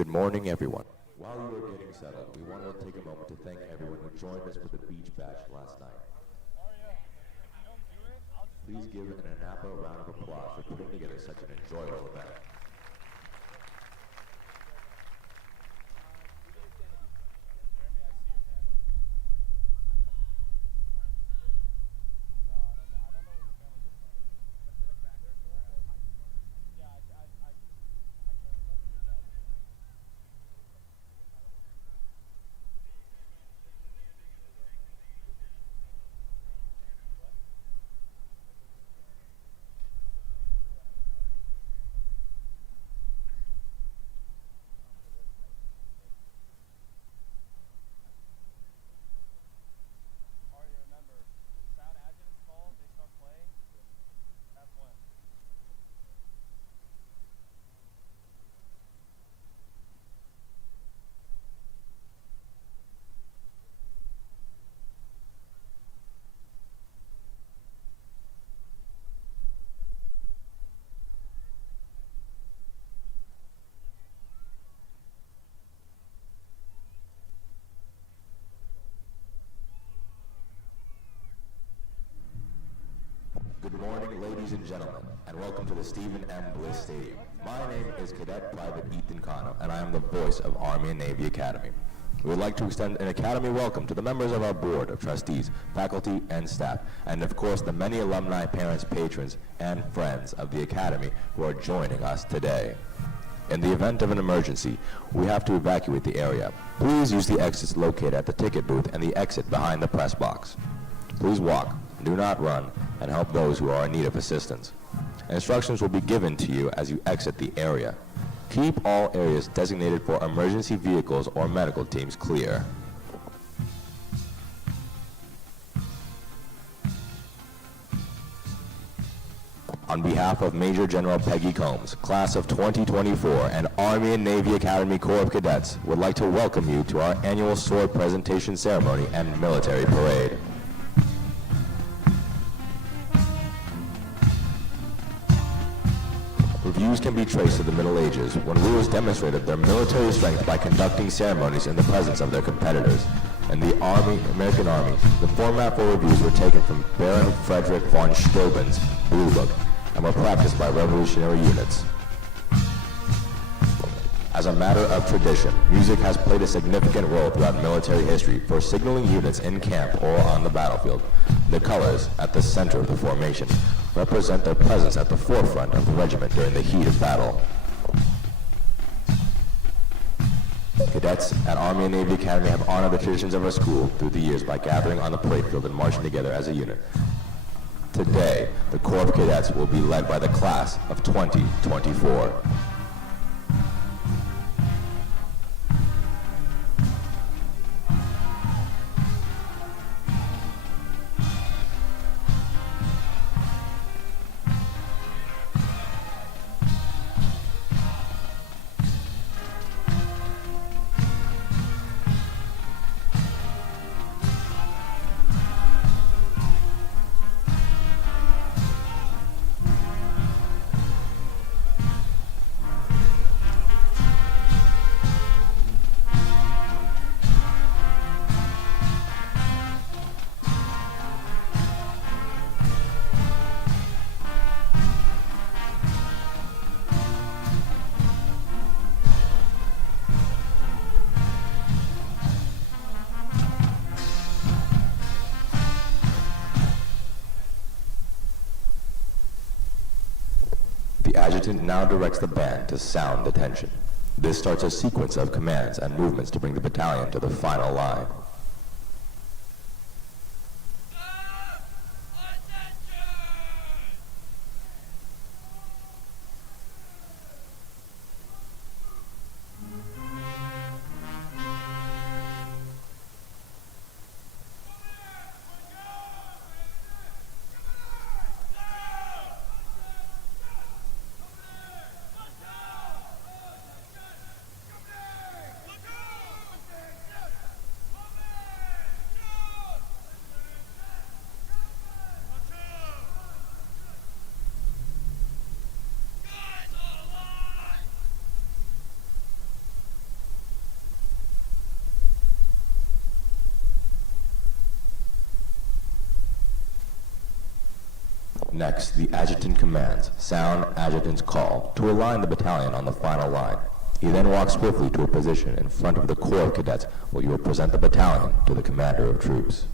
Good morning, everyone. While you are getting settled, we want to take a moment to thank everyone who joined us for the beach bash last night. Please give an Anapa a round of applause for putting together such an enjoyable event. Good morning, ladies and gentlemen, and welcome to the Stephen M. Bliss Stadium. My name is Cadet Private Ethan Cano, and I am the voice of Army and Navy Academy. We would like to extend an Academy welcome to the members of our Board of Trustees, faculty, and staff, and of course the many alumni, parents, patrons, and friends of the Academy who are joining us today. In the event of an emergency, we have to evacuate the area. Please use the exits located at the ticket booth and the exit behind the press box. Please walk, do not run, and help those who are in need of assistance. Instructions will be given to you as you exit the area. Keep all areas designated for emergency vehicles or medical teams clear. On behalf of Major General Peggy Combs, Class of 2024, and Army and Navy Academy Corps of Cadets, would like to welcome you to our annual sword presentation ceremony and military parade. Reviews can be traced to the Middle Ages, when rulers demonstrated their military strength by conducting ceremonies in the presence of their competitors. In the American Army, the format for reviews were taken from Baron Frederick von Steuben's Blue Book and were practiced by revolutionary units. As a matter of tradition, music has played a significant role throughout military history for signaling units in camp or on the battlefield. The colors, at the center of the formation, represent their presence at the forefront of the regiment during the heat of battle. Cadets at Army and Navy Academy have honored the traditions of our school through the years by gathering on the parade field and marching together as a unit. Today, the Corps of Cadets will be led by the Class of 2024. The adjutant now directs the band to sound attention. This starts a sequence of commands and movements to bring the battalion to the final line. Next, the adjutant commands, sound adjutant's call, to align the battalion on the final line. He then walks swiftly to a position in front of the Corps of Cadets where you will present the battalion to the commander of troops.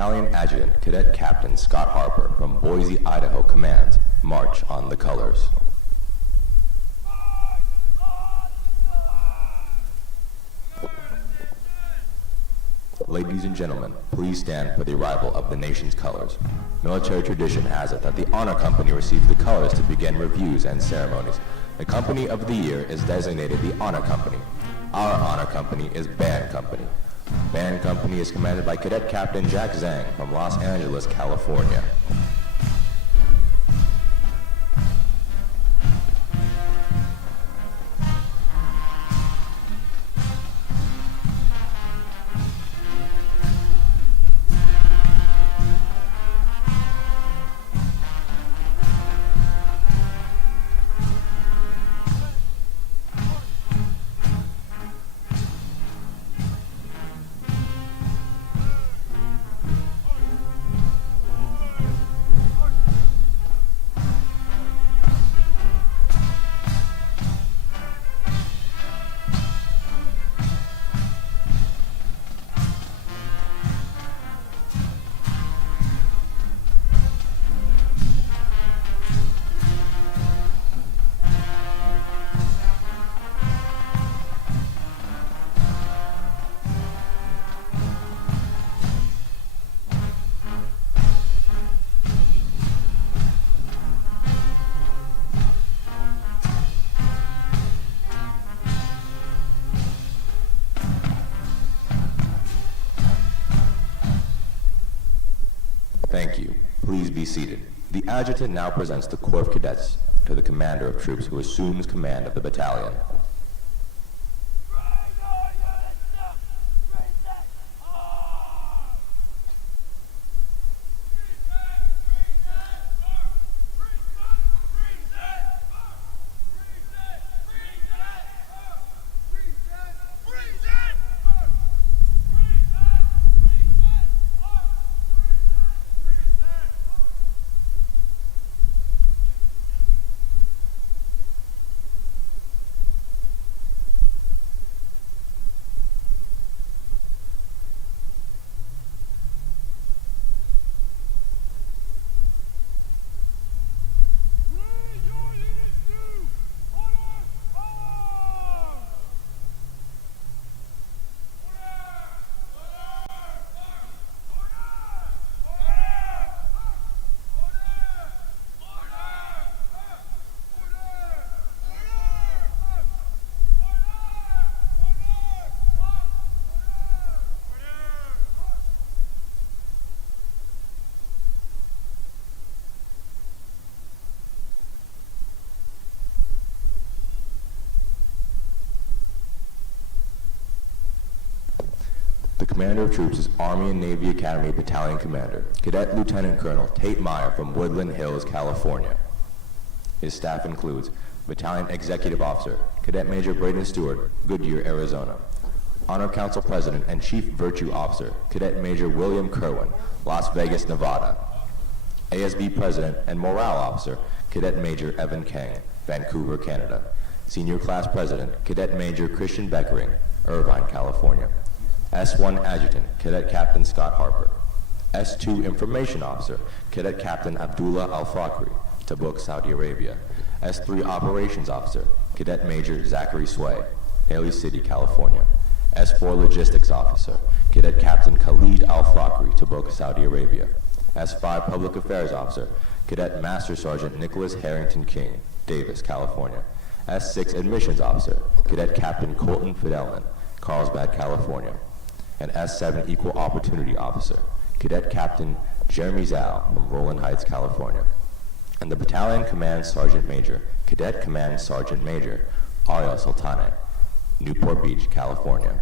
Battalion Adjutant Cadet Captain Scott Harper from Boise, Idaho commands, march on the colors. Ladies and gentlemen, please stand for the arrival of the nation's colors. Military tradition has it that the Honor Company receives the colors to begin reviews and ceremonies. The Company of the Year is designated the Honor Company. Our Honor Company is Band Company. Band Company is commanded by Cadet Captain Jack Zhang from Los Angeles, California. Thank you. Please be seated. The adjutant now presents the Corps of Cadets to the commander of troops who assumes command of the battalion. The commander of troops is Army and Navy Academy Battalion Commander, Cadet Lieutenant Colonel Tate Meyer from Woodland Hills, California. His staff includes Battalion Executive Officer, Cadet Major Braden Stewart, Goodyear, Arizona. Honor Council President and Chief Virtue Officer, Cadet Major William Kerwin, Las Vegas, Nevada. ASB President and Morale Officer, Cadet Major Evan Kang, Vancouver, Canada. Senior Class President, Cadet Major Christian Beckering, Irvine, California. S1 Adjutant, Cadet Captain Scott Harper. S2 Information Officer, Cadet Captain Abdullah Al-Fakri, Tabuk, Saudi Arabia. S3 Operations Officer, Cadet Major Zachary Sway, Haley City, California. S4 Logistics Officer, Cadet Captain Khalid Al-Fakri, Tabuk, Saudi Arabia. S5 Public Affairs Officer, Cadet Master Sergeant Nicholas Harrington King, Davis, California. S6 Admissions Officer, Cadet Captain Colton Fidelman, Carlsbad, California. And S7 Equal Opportunity Officer, Cadet Captain Jeremy Zhao from Rowland Heights, California. And the Battalion Command Sergeant Major, Cadet Command Sergeant Major, Ariel Sultane, Newport Beach, California.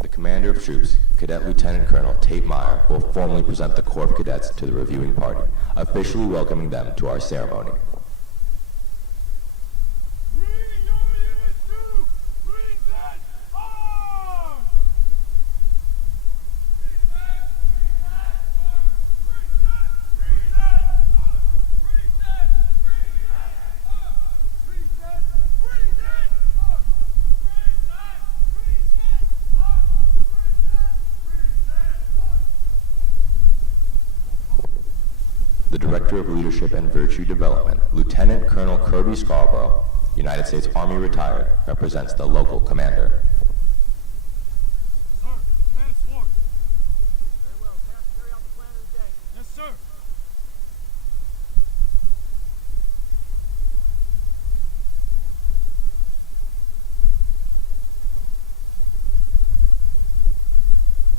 The Commander of Troops, Cadet Lieutenant Colonel Tate Meyer, will formally present the Corps of Cadets to the reviewing party, officially welcoming them to our ceremony. The Director of Leadership and Virtue Development, Lieutenant Colonel Kirby Scarborough, United States Army retired, represents the local commander. Sir, command sworn. Very well. Carry out the plan of the day. Yes, sir.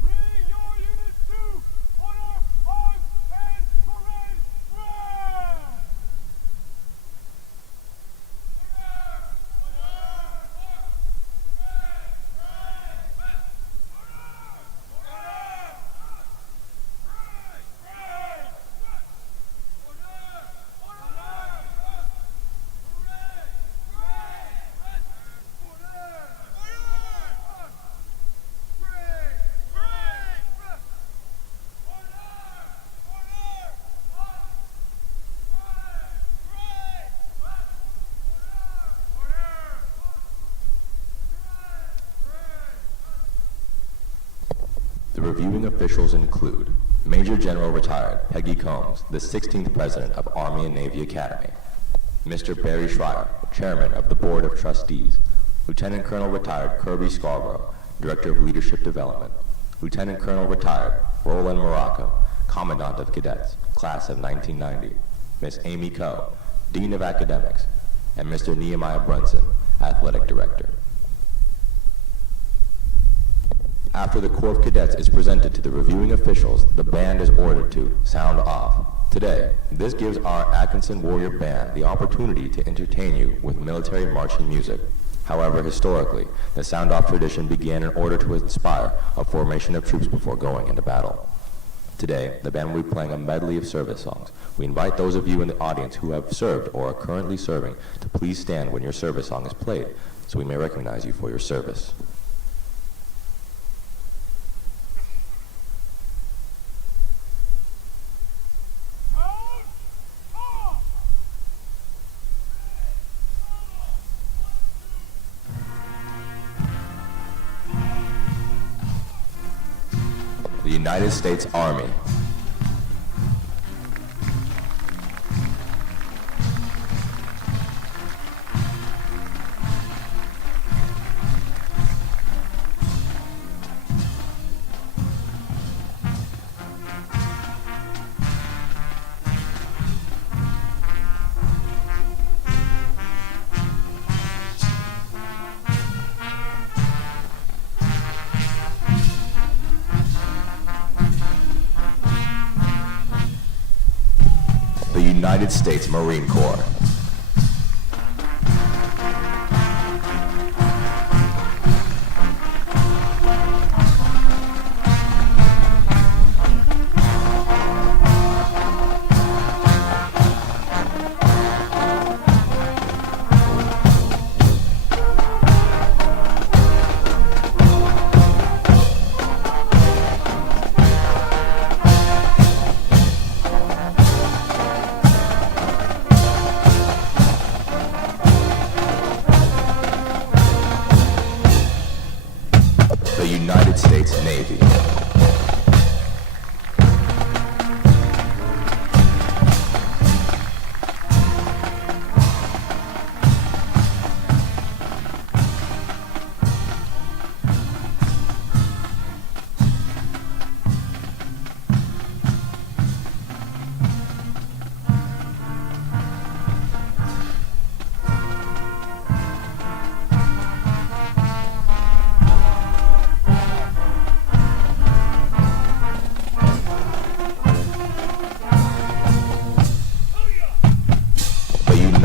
Bring your units to order, arms, and parade ground! The reviewing officials include Major General Retired Peggy Combs, the 16th President of Army and Navy Academy, Mr. Barry Schreier, Chairman of the Board of Trustees, Lieutenant Colonel Retired Kirby Scarborough, Director of Leadership Development, Lieutenant Colonel Retired Roland Morocco, Commandant of Cadets, Class of 1990, Miss Amy Coe, Dean of Academics, and Mr. Nehemiah Brunson, Athletic Director. After the Corps of Cadets is presented to the reviewing officials, the band is ordered to sound off. Today, this gives our Atkinson Warrior Band the opportunity to entertain you with military marching music. However, historically, the sound-off tradition began in order to inspire a formation of troops before going into battle. Today, the band will be playing a medley of service songs. We invite those of you in the audience who have served or are currently serving to please stand when your service song is played, so we may recognize you for your service. The United States Army. The United States Marine Corps.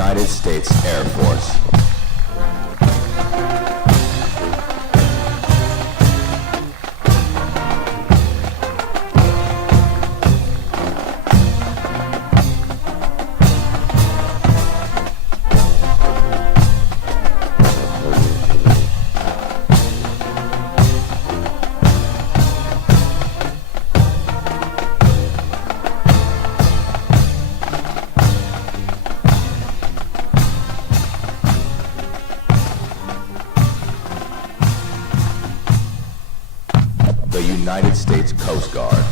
United States Air Force. The United States Coast Guard.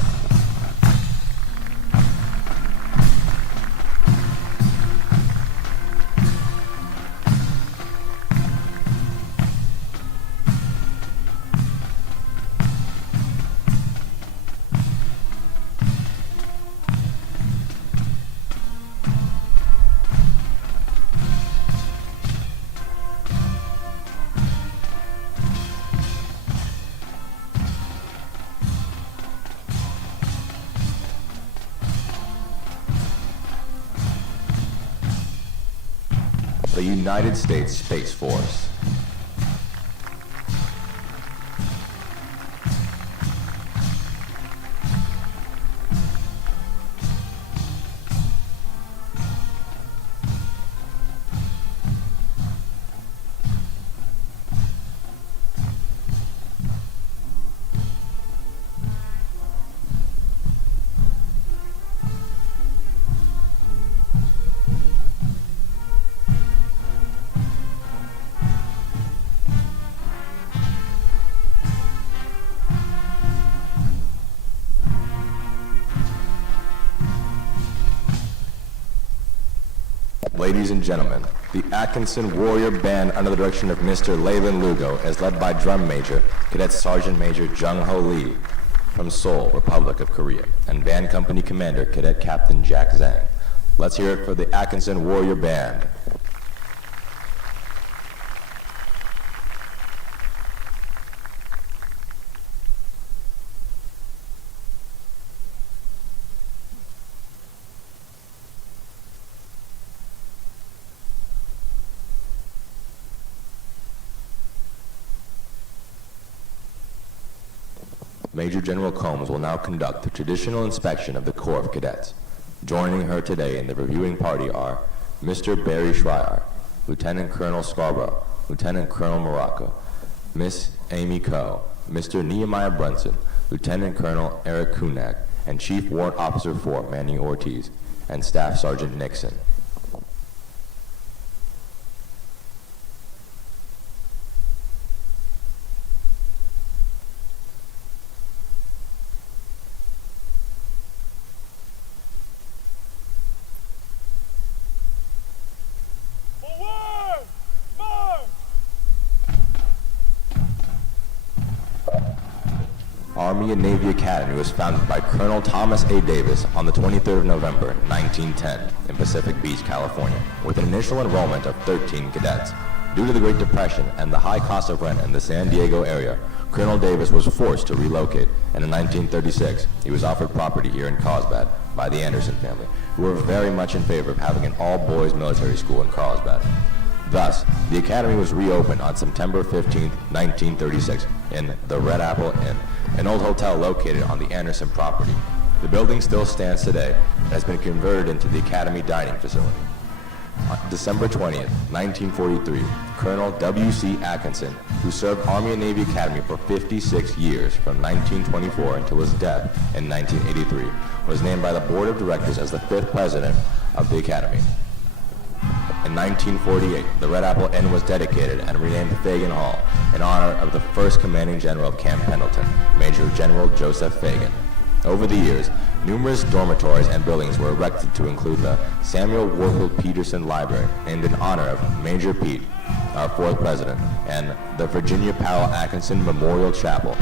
The United States Space Force. Ladies and gentlemen, the Atkinson Warrior Band under the direction of Mr. Leyland Lugo is led by Drum Major, Cadet Sergeant Major Jung Ho Lee from Seoul, Republic of Korea, and Band Company Commander, Cadet Captain Jack Zhang. Let's hear it for the Atkinson Warrior Band. Major General Combs will now conduct the traditional inspection of the Corps of Cadets. Joining her today in the reviewing party are Mr. Barry Schreier, Lieutenant Colonel Scarborough, Lieutenant Colonel Morocco, Miss Amy Coe, Mr. Nehemiah Brunson, Lieutenant Colonel Eric Kunak, and Chief Warrant Officer 4 Manny Ortiz, and Staff Sergeant Nixon. Army and Navy Academy was founded by Colonel Thomas A. Davis on the 23rd of November, 1910, in Pacific Beach, California, with an initial enrollment of 13 cadets. Due to the Great Depression and the high cost of rent in the San Diego area, Colonel Davis was forced to relocate, and in 1936, he was offered property here in Carlsbad by the Anderson family, who were very much in favor of having an all-boys military school in Carlsbad. Thus, the academy was reopened on September 15, 1936, in the Red Apple Inn, an old hotel located on the Anderson property. The building still stands today and has been converted into the Academy dining facility. On December 20th, 1943, Colonel W.C. Atkinson, who served Army and Navy Academy for 56 years from 1924 until his death in 1983, was named by the Board of Directors as the 5th President of the Academy. In 1948, the Red Apple Inn was dedicated and renamed Fagan Hall in honor of the first Commanding General of Camp Pendleton, Major General Joseph Fagan. Over the years, numerous dormitories and buildings were erected to include the Samuel Warfield Peterson Library, named in honor of Major Pete, our 4th President, and the Virginia Powell Atkinson Memorial Chapel.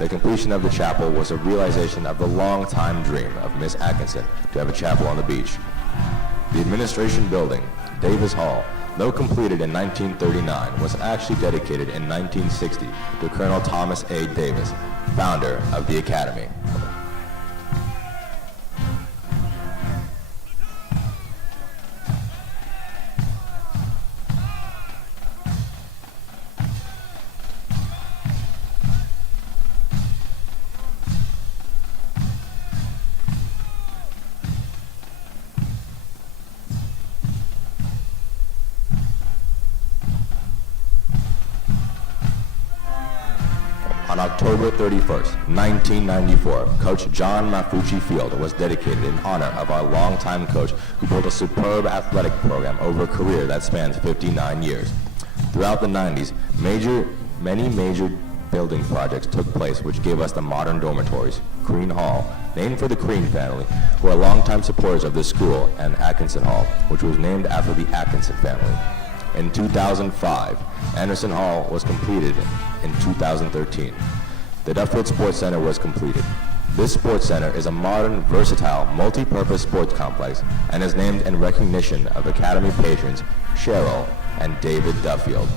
The completion of the chapel was a realization of the long-time dream of Miss Atkinson to have a chapel on the beach. The administration building, Davis Hall, though completed in 1939, was actually dedicated in 1960 to Colonel Thomas A. Davis, founder of the Academy. On October 31st, 1994, Coach John Mafucci Field was dedicated in honor of our longtime coach who built a superb athletic program over a career that spans 59 years. Throughout the 90s, many major building projects took place which gave us the modern dormitories, Crean Hall, named for the Crean family, who are longtime supporters of this school, and Atkinson Hall, which was named after the Atkinson family. In 2005, Anderson Hall was completed in 2013. The Duffield Sports Center was completed. This sports center is a modern, versatile, multi-purpose sports complex and is named in recognition of Academy patrons Cheryl and David Duffield.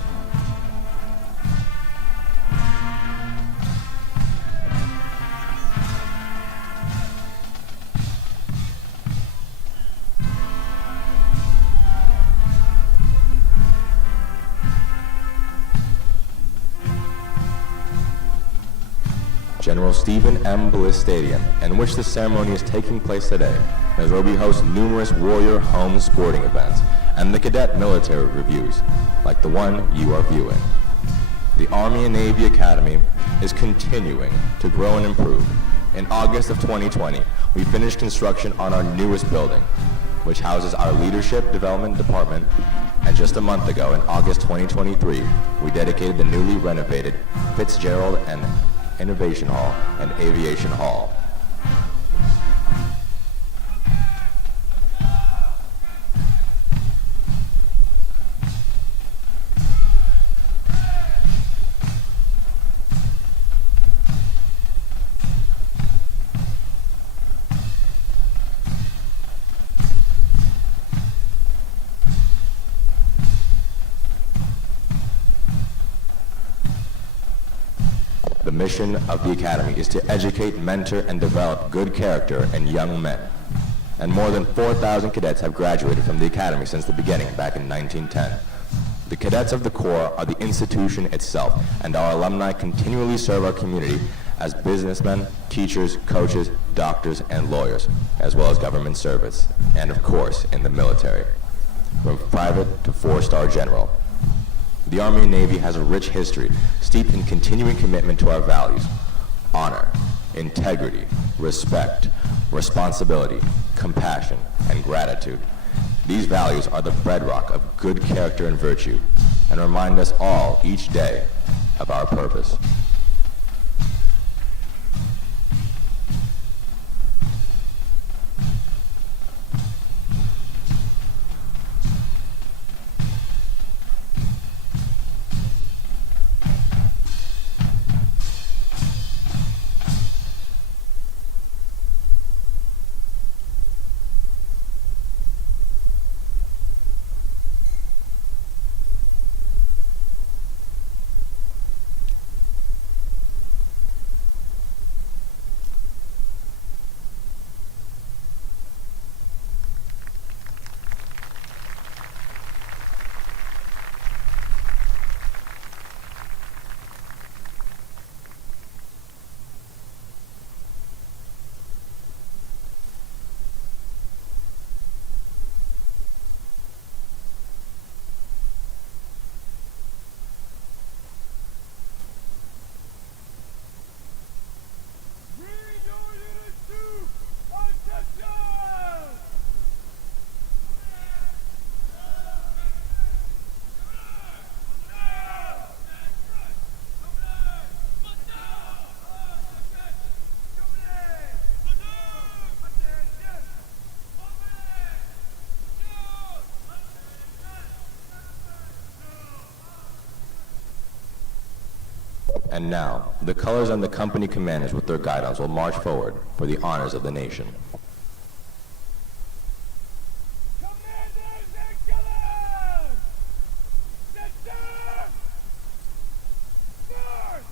General Stephen M. Bliss Stadium, in which the ceremony is taking place today, is where we host numerous Warrior home sporting events and the Cadet military reviews, like the one you are viewing. The Army and Navy Academy is continuing to grow and improve. In August of 2020, we finished construction on our newest building, which houses our Leadership Development Department, and just a month ago, in August 2023, we dedicated the newly renovated Fitzgerald and Innovation Hall and Aviation Hall. The mission of the Academy is to educate, mentor, and develop good character in young men. And more than 4,000 cadets have graduated from the Academy since the beginning back in 1910. The Cadets of the Corps are the institution itself, and our alumni continually serve our community as businessmen, teachers, coaches, doctors, and lawyers, as well as government service, and of course, in the military, from private to four-star general. The Army and Navy has a rich history, steeped in continuing commitment to our values: honor, integrity, respect, responsibility, compassion, and gratitude. These values are the bedrock of good character and virtue, and remind us all each day of our purpose. And now, the colors and the company commanders with their guidons will march forward for the honors of the nation. Commanders and killers! Center! North!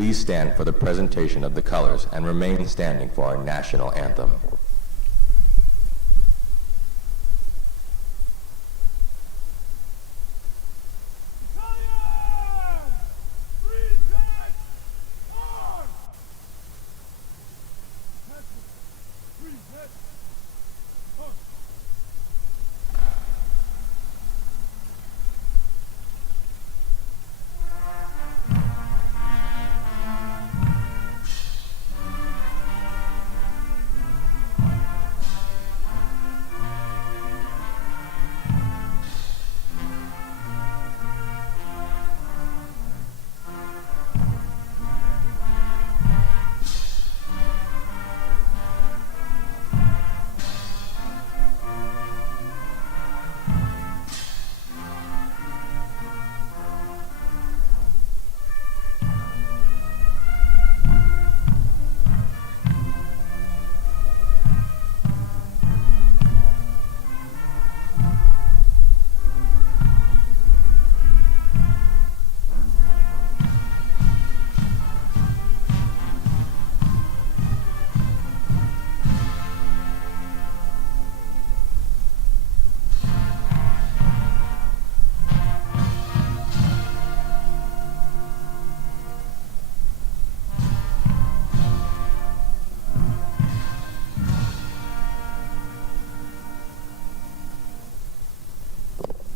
please stand for the presentation of the colors and remain standing for our national anthem.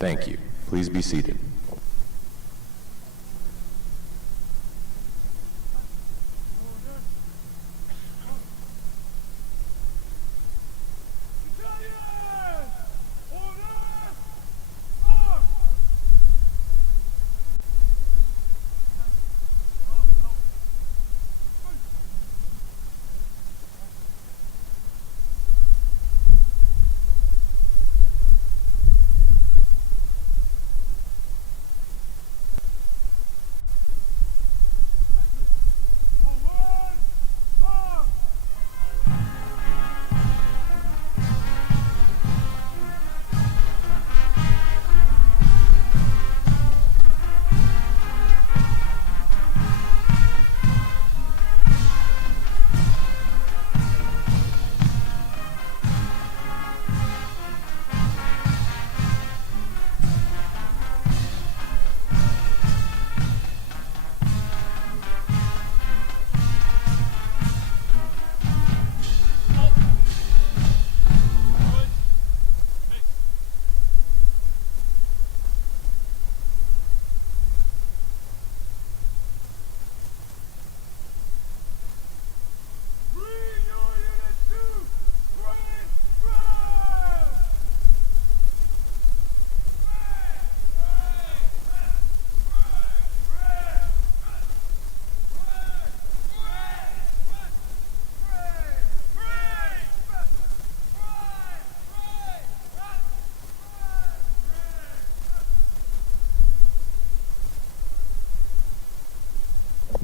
Thank you. Please be seated.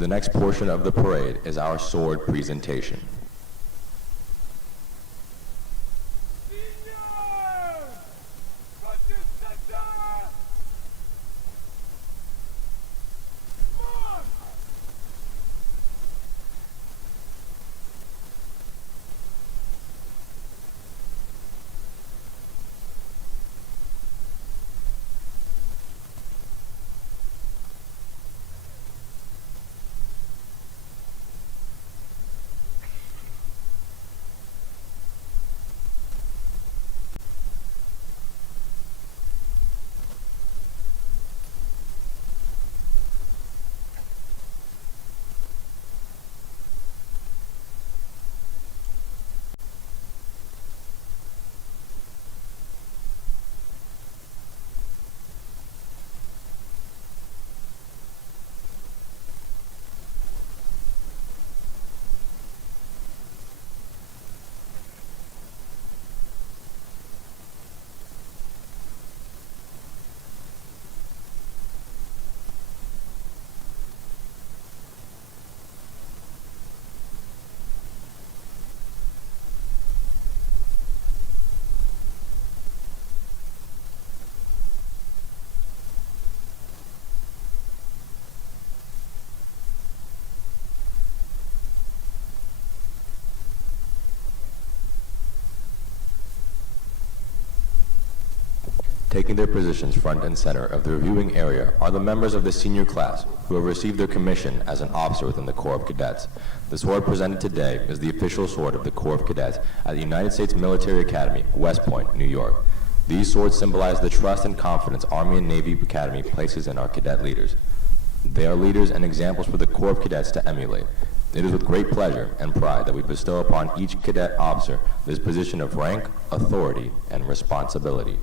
The next portion of the parade is our sword presentation. Taking their positions front and center of the reviewing area are the members of the senior class who have received their commission as an officer within the Corps of Cadets. The sword presented today is the official sword of the Corps of Cadets at the United States Military Academy, West Point, New York. These swords symbolize the trust and confidence Army and Navy Academy places in our cadet leaders. They are leaders and examples for the Corps of Cadets to emulate. It is with great pleasure and pride that we bestow upon each cadet officer this position of rank, authority, and responsibility.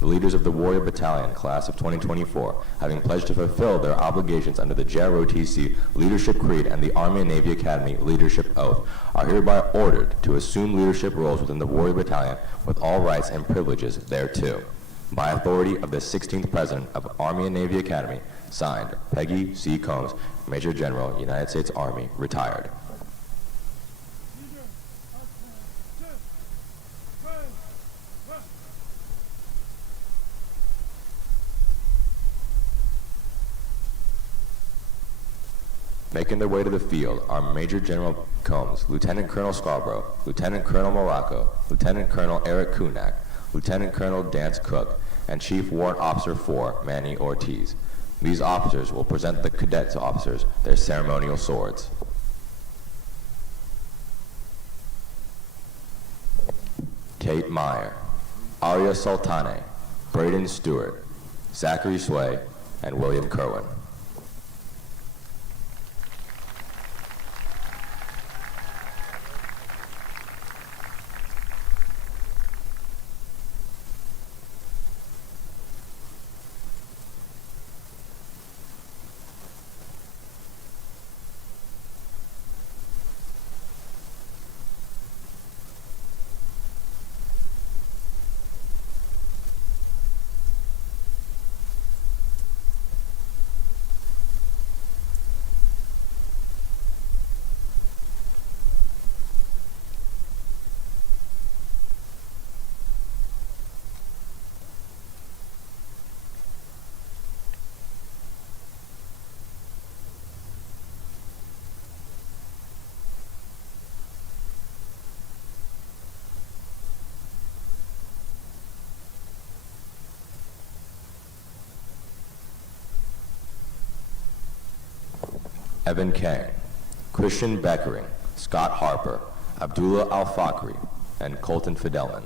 The leaders of the Warrior Battalion, Class of 2024, having pledged to fulfill their obligations under the JROTC Leadership Creed and the Army and Navy Academy Leadership Oath, are hereby ordered to assume leadership roles within the Warrior Battalion with all rights and privileges thereto. By authority of the 16th President of Army and Navy Academy, signed, Peggy C. Combs, Major General, United States Army, retired. Making their way to the field are Major General Combs, Lieutenant Colonel Scarborough, Lieutenant Colonel Morocco, Lieutenant Colonel Eric Kunak, Lieutenant Colonel Dance Cook, and Chief Warrant Officer 4, Manny Ortiz. These officers will present the cadets officers their ceremonial swords. Kate Meyer, Arya Sultane, Braden Stewart, Zachary Sway, and William Kerwin. Evan Kang, Christian Beckering, Scott Harper, Abdullah Al-Fakri, and Colton Fidelman.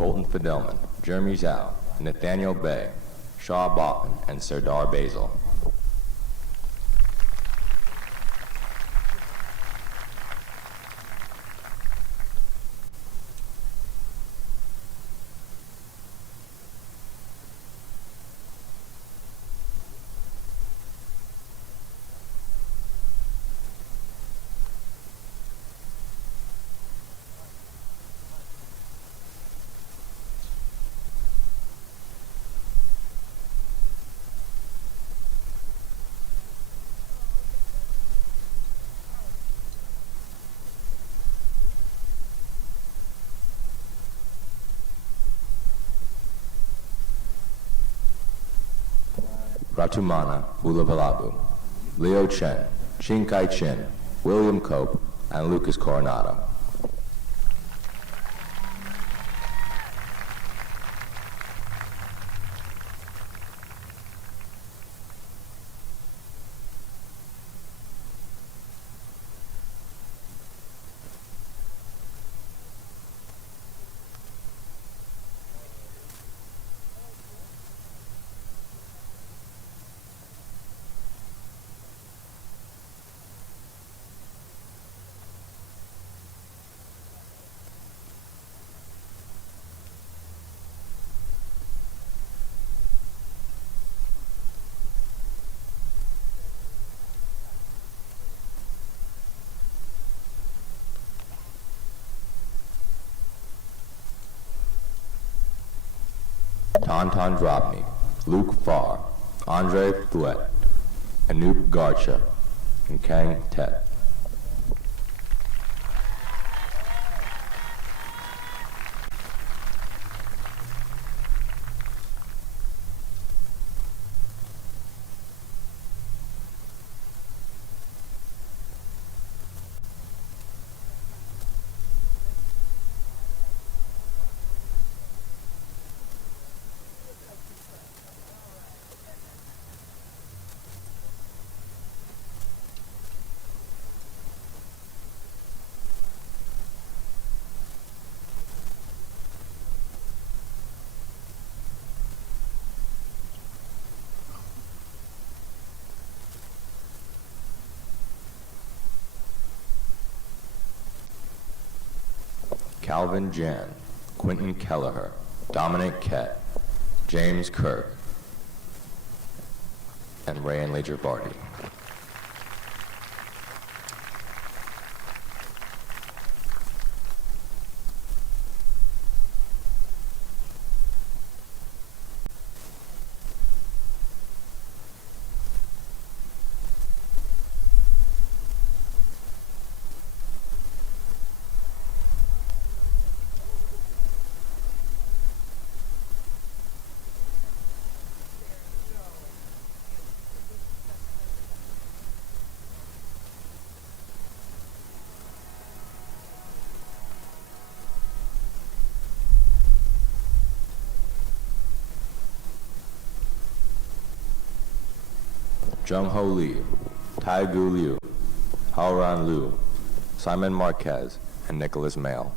Colton Fidelman, Jeremy Zhao, Nathaniel Bay, Shaw Bachman, and Serdar Basil. Ratumana Ulavalabu, Leo Chen, Chin Kai Chin, William Cope, and Lucas Coronado. Tonton Drobny, Luke Farr, Andre Fouet, Anoop Garcha, and Kang Tet. Calvin Jan, Quentin Kelleher, Dominic Kett, James Kirk, and Rayan Lager Barty. Jung-Ho Lee, Tai-Gu Liu, Haoran Liu, Simon Marquez, and Nicholas Mail.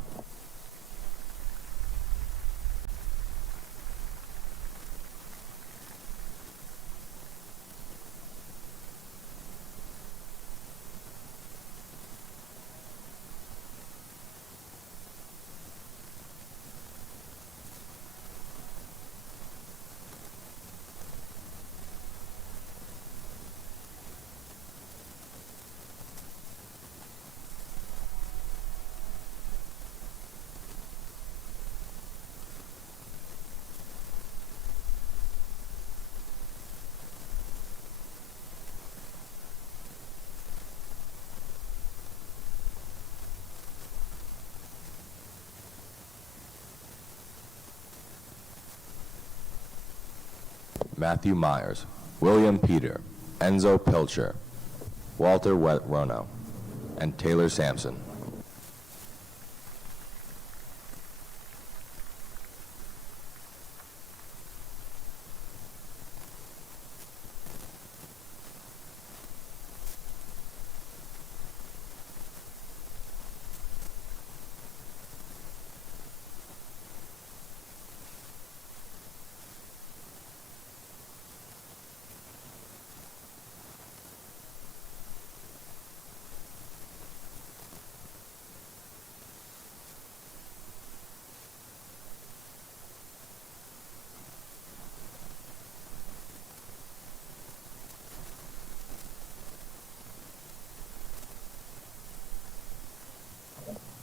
Matthew Myers, William Peter, Enzo Pilcher, Walter Rono, and Taylor Sampson.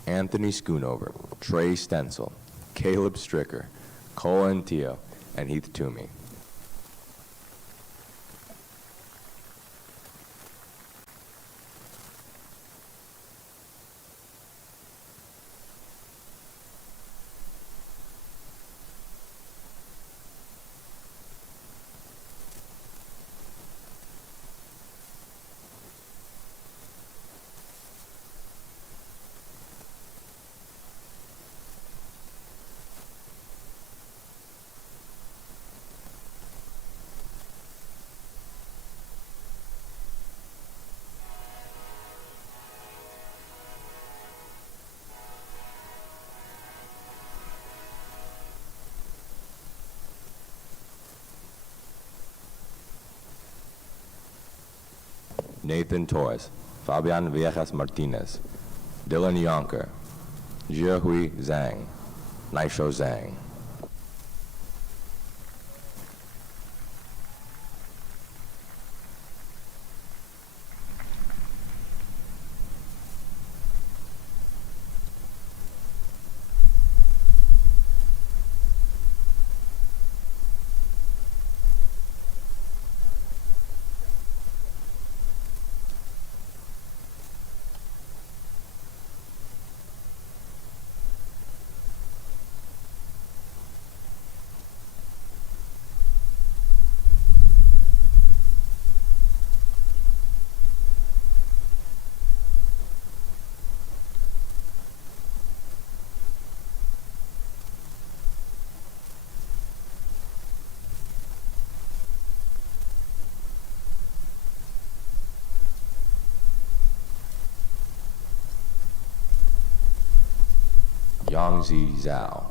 Anthony Schoonover, Trey Stencil, Caleb Stricker, Cole Antio, and Heath Toomey. Nathan Torres, Fabian Viejas Martinez, Dylan Yonker, Jiahui Zhang, Naisho Zhang. Yangzi Zhao.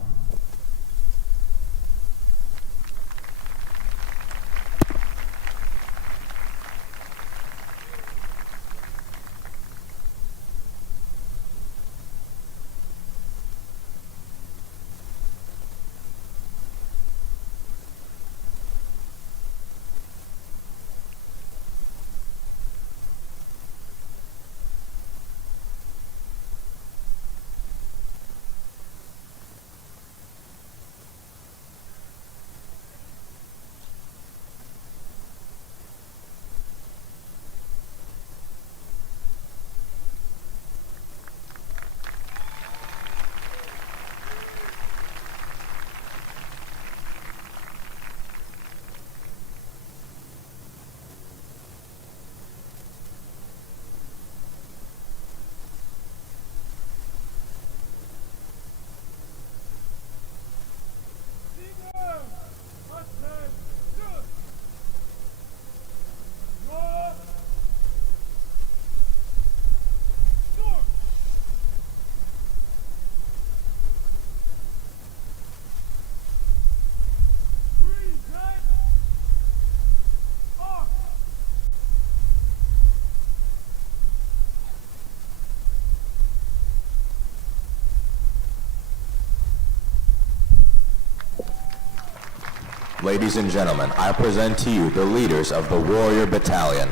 Ladies and gentlemen, I present to you the leaders of the Warrior Battalion.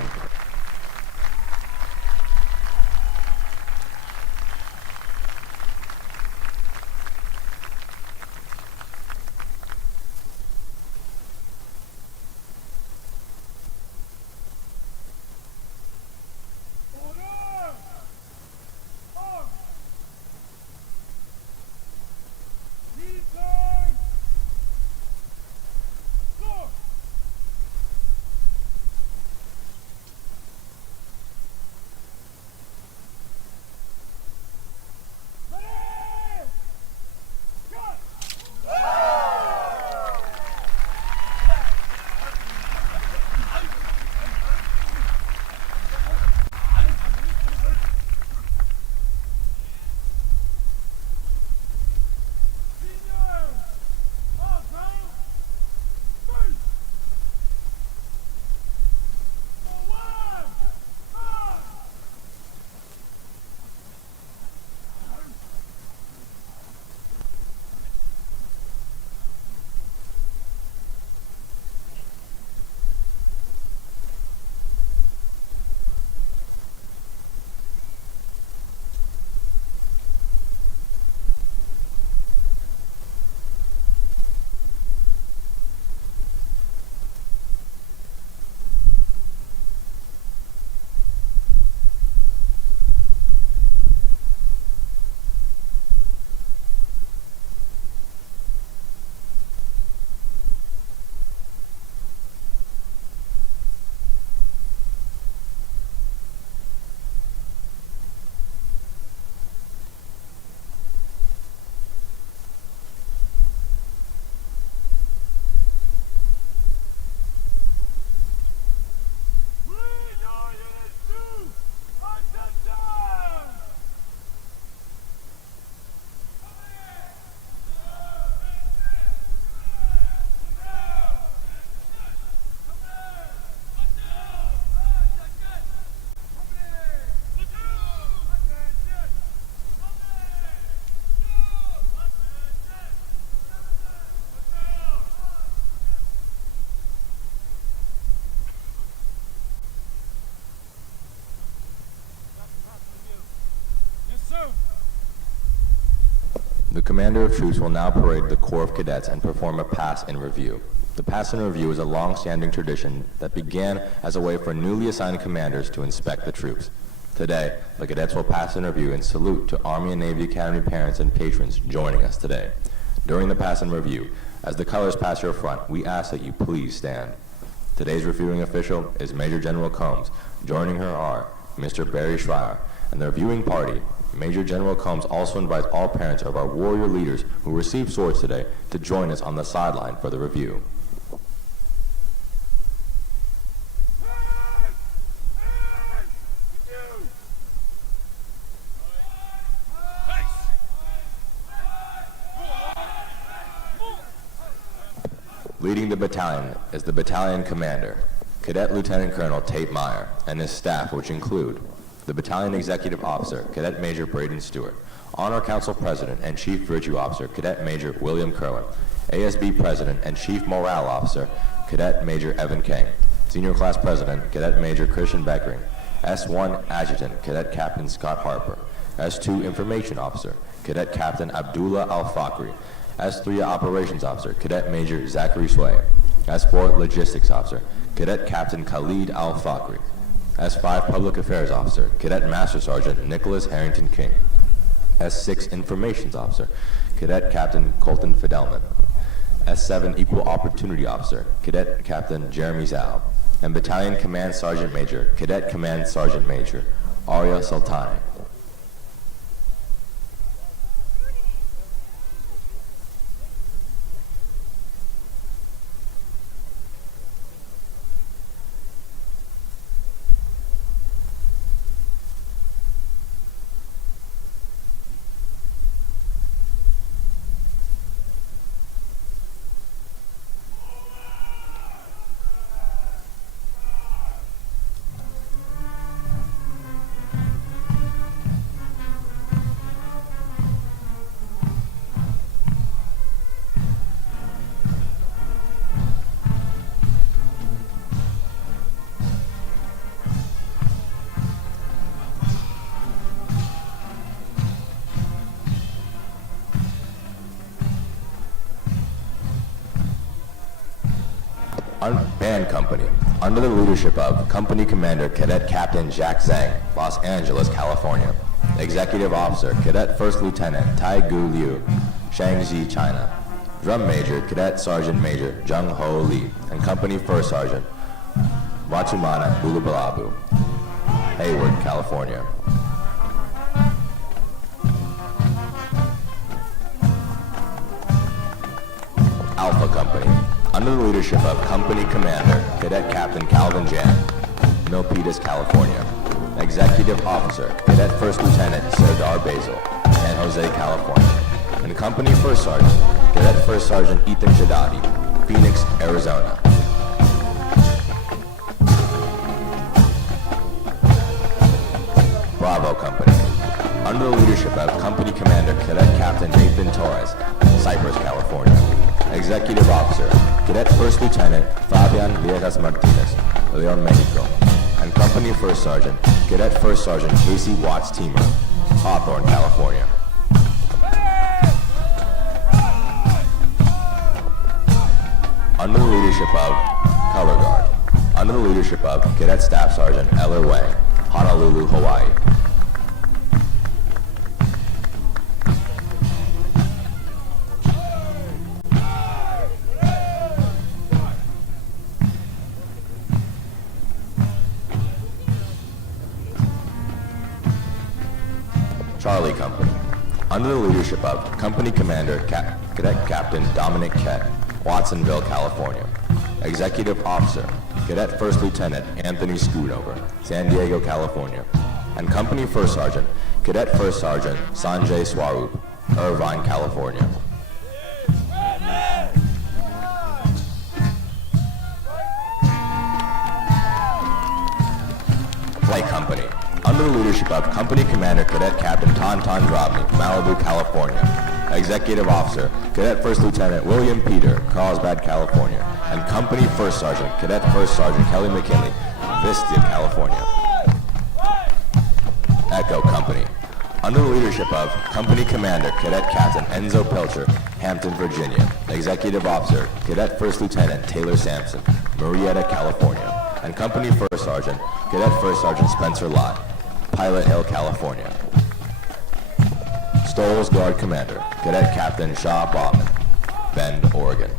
The Commander of Troops will now parade the Corps of Cadets and perform a pass in review. The pass in review is a long-standing tradition that began as a way for newly assigned commanders to inspect the troops. Today, the cadets will pass in review and salute to Army and Navy Academy parents and patrons joining us today. During the pass in review, as the colors pass your front, we ask that you please stand. Today's reviewing official is Major General Combs. Joining her are Mr. Barry Schreier, and the reviewing party. Major General Combs also invites all parents of our warrior leaders who received swords today to join us on the sideline for the review. Leading the battalion is the battalion commander, Cadet Lieutenant Colonel Tate Meyer, and his staff, which include the battalion executive officer, Cadet Major Braden Stewart, Honor Council President and Chief Virtue Officer, Cadet Major William Kerwin, ASB President and Chief Morale Officer, Cadet Major Evan King, Senior Class President, Cadet Major Christian Beckering, S1 Adjutant, Cadet Captain Scott Harper, S2 Information Officer, Cadet Captain Abdullah Al-Fakri, S3 Operations Officer, Cadet Major Zachary Sway, S4 Logistics Officer, Cadet Captain Khalid Al-Fakri, S5 Public Affairs Officer, Cadet Master Sergeant Nicholas Harrington King, S6 Informations Officer, Cadet Captain Colton Fidelman, S7 Equal Opportunity Officer, Cadet Captain Jeremy Zhao, and Battalion Command Sergeant Major, Cadet Command Sergeant Major Arya Sultani. Band Company, under the leadership of Company Commander Cadet Captain Jack Zhang, Los Angeles, California. Executive Officer, Cadet First Lieutenant Tai Gu Liu, Shangxi, China. Drum Major, Cadet Sergeant Major Jung Ho Lee, and Company First Sergeant Watsumana Bulubalabu, Hayward, California. Alpha Company, under the leadership of Company Commander Cadet Captain Calvin Jan, Milpitas, California. Executive Officer, Cadet First Lieutenant Serdar Basil, San Jose, California. And Company First Sergeant, Cadet First Sergeant Ethan Shadadi, Phoenix, Arizona. Bravo Company, under the leadership of Company Commander Cadet Captain Nathan Torres, Cypress, California. Executive Officer, Cadet First Lieutenant Fabian Viegas Martinez, Leon, Mexico. And Company First Sergeant, Cadet First Sergeant Casey Watts Teamer, Hawthorne, California. Under the leadership of Color Guard, under the leadership of Cadet Staff Sergeant Eller Wang, Honolulu, Hawaii. Charlie Company, under the leadership of Company Commander Cadet Captain Dominic Kett, Watsonville, California. Executive Officer, Cadet First Lieutenant Anthony Schoonover, San Diego, California. And Company First Sergeant, Cadet First Sergeant Sanjay Swaroop, Irvine, California. Flight Company, under the leadership of Company Commander Cadet Captain Tonton Drobny, Malibu, California. Executive Officer, Cadet First Lieutenant William Peter, Carlsbad, California. And Company First Sergeant, Cadet First Sergeant Kelly McKinley, Vista, California. Echo Company, under the leadership of Company Commander Cadet Captain Enzo Pilcher, Hampton, Virginia. Executive Officer, Cadet First Lieutenant Taylor Sampson, Marietta, California. And Company First Sergeant, Cadet First Sergeant Spencer Lott, Pilot Hill, California. Stoles Guard Commander, Cadet Captain Shaw Baughman, Bend, Oregon.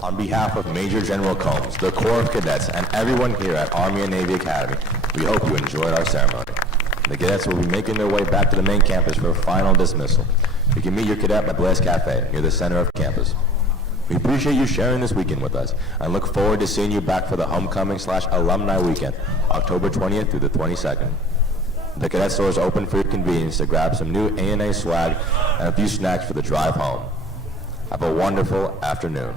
On behalf of Major General Combs, the Corps of Cadets, and everyone here at Army and Navy Academy, we hope you enjoyed our ceremony. The cadets will be making their way back to the main campus for final dismissal. You can meet your cadet at Blaise Cafe near the center of campus. We appreciate you sharing this weekend with us and look forward to seeing you back for the homecoming/alumni weekend, October 20th through the 22nd. The cadet store is open for your convenience to grab some new A&A swag and a few snacks for the drive home. Have a wonderful afternoon.